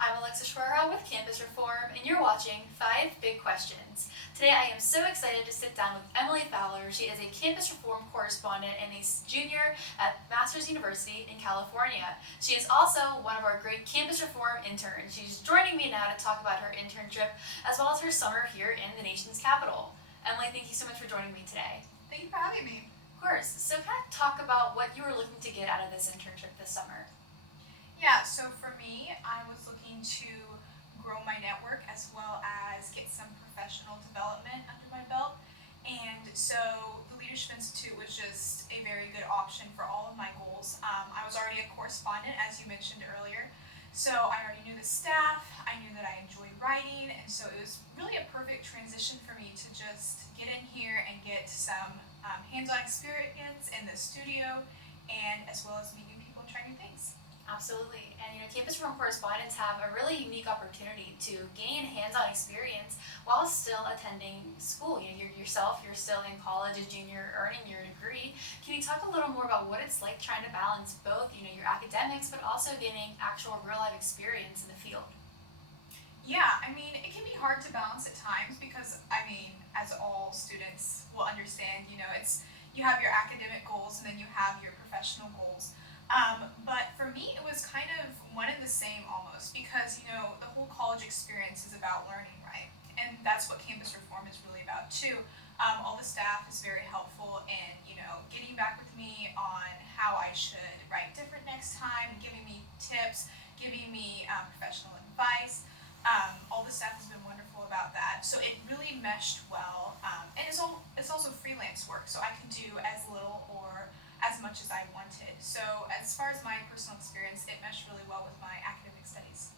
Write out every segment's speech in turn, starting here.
I'm Alexa Schwerha with Campus Reform, and you're watching 5 Big Questions. Today I am so excited to sit down with Emily Fowler. She is a Campus Reform correspondent and a junior at Masters University in California. She is also one of our great Campus Reform interns. She's joining me now to talk about her internship as well as her summer here in the nation's capital. Emily, thank you so much for joining me today. Thank you for having me. Of course. So kind of talk about what you were looking to get out of this internship this summer. Yeah, so for me, I was looking to grow my network as well as get some professional development under my belt. And so the Leadership Institute was just a very good option for all of my goals. I was already a correspondent, as you mentioned earlier. So I already knew the staff, I knew that I enjoyed writing, and so it was really a perfect transition for me to just get in here and get some hands-on experience in the studio, and as well as meet new people and try new things. Absolutely. And Campus Reform correspondents have a really unique opportunity to gain hands-on experience while still attending school. You're still in college, a junior, earning your degree. Can you talk a little more about what it's like trying to balance both, your academics, but also getting actual real-life experience in the field? Yeah, I mean, it can be hard to balance at times because, as all students will understand, you have your academic goals and then you have your professional goals. But for me, it was kind of one and the same almost because, the whole college experience is about learning, right? And that's what Campus Reform is really about too. All the staff is very helpful in, getting back with me on how I should write different next time, giving me tips, giving me professional advice. All the staff has been wonderful about that. So it really meshed well. And it's also freelance work, so I could do as little or as much as I wanted. So as far as my personal experience, it meshed really well with my academic studies.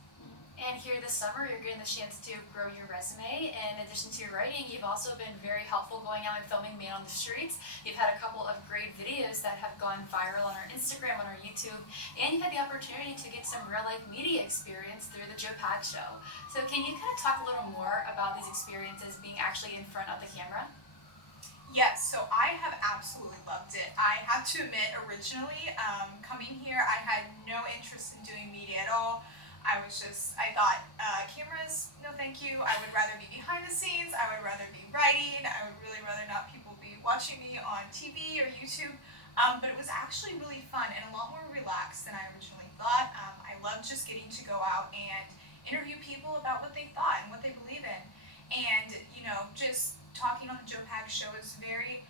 And here this summer, you're getting the chance to grow your resume. In addition to your writing, you've also been very helpful going out and filming Man on the Streets. You've had a couple of great videos that have gone viral on our Instagram, on our YouTube, and you've had the opportunity to get some real-life media experience through the Joe Pag Show. So can you kind of talk a little more about these experiences being actually in front of the camera? Yes, so I have absolutely loved it. I have to admit, originally, coming here, I had no interest in doing media at all. I thought, cameras, no thank you. I would rather be behind the scenes. I would rather be writing. I would really rather not people be watching me on TV or YouTube. But it was actually really fun and a lot more relaxed than I originally thought. I loved just getting to go out and interview people about what they thought and what they believe in. And, just talking on the Joe Pag Show is very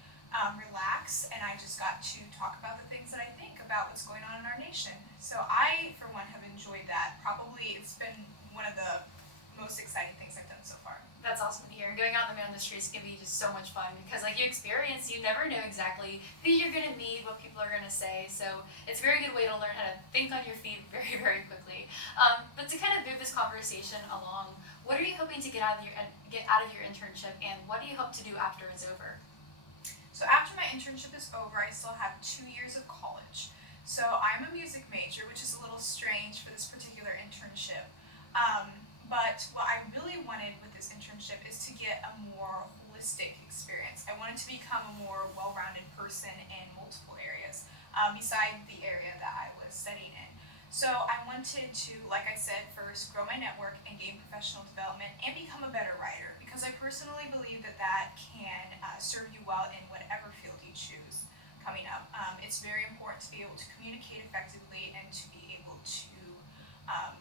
relaxed, and I just got to talk about the things that I think about what's going on in our nation. So I, for one, have enjoyed that. Probably it's been one of the most exciting things I've done so far. That's awesome to hear. And going out on the Man on the Streets can be just so much fun because, like you experience, you never know exactly who you're going to meet, what people are going to say. So it's a very good way to learn how to think on your feet very, very quickly. But to kind of move this conversation along, what are you hoping to get out of your internship, and what do you hope to do after it's over? So after my internship is over, I still have 2 years of college. So I'm a music major, which is a little strange for this particular internship. But what I really wanted with this internship is to get a more holistic experience. I wanted to become a more well-rounded person in multiple areas, beside the area that I was studying in. So I wanted to, like I said, first grow my network and gain professional development and become a better writer because I personally believe that can serve you well in whatever field you choose coming up. It's very important to be able to communicate effectively and to be able to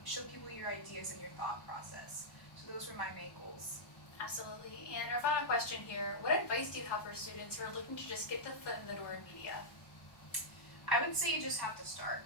show people your ideas and your thought process. So those were my main goals. Absolutely. And our final question here, what advice do you have for students who are looking to just get the foot in the door in media? I would say you just have to start.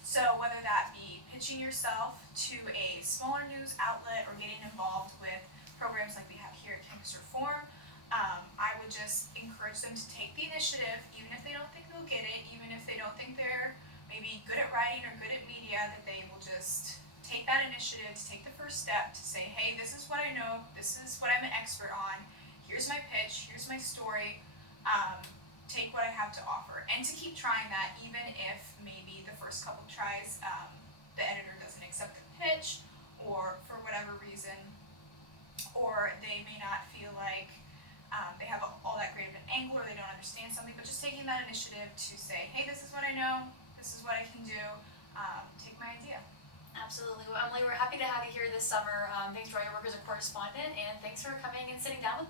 So whether that be pitching yourself to a smaller news outlet or getting involved with programs like we have here at Campus Reform, I would just encourage them to take the initiative, even if they don't think they'll get it, even if they don't think they're maybe good at writing or good at media, that they will just take that initiative, to take the first step, to say, hey, this is what I know, this is what I'm an expert on, here's my pitch, here's my story, take what I have to offer, and to keep trying that even if maybe the first couple tries the editor doesn't accept the pitch or for whatever reason, or they may not feel like they have all that great of an angle or they don't understand something, but just taking that initiative to say, hey, this is what I know, this is what I can do, take my idea. Absolutely. Well, Emily, we're happy to have you here this summer. Thanks for all your work as a correspondent, and thanks for coming and sitting down with me.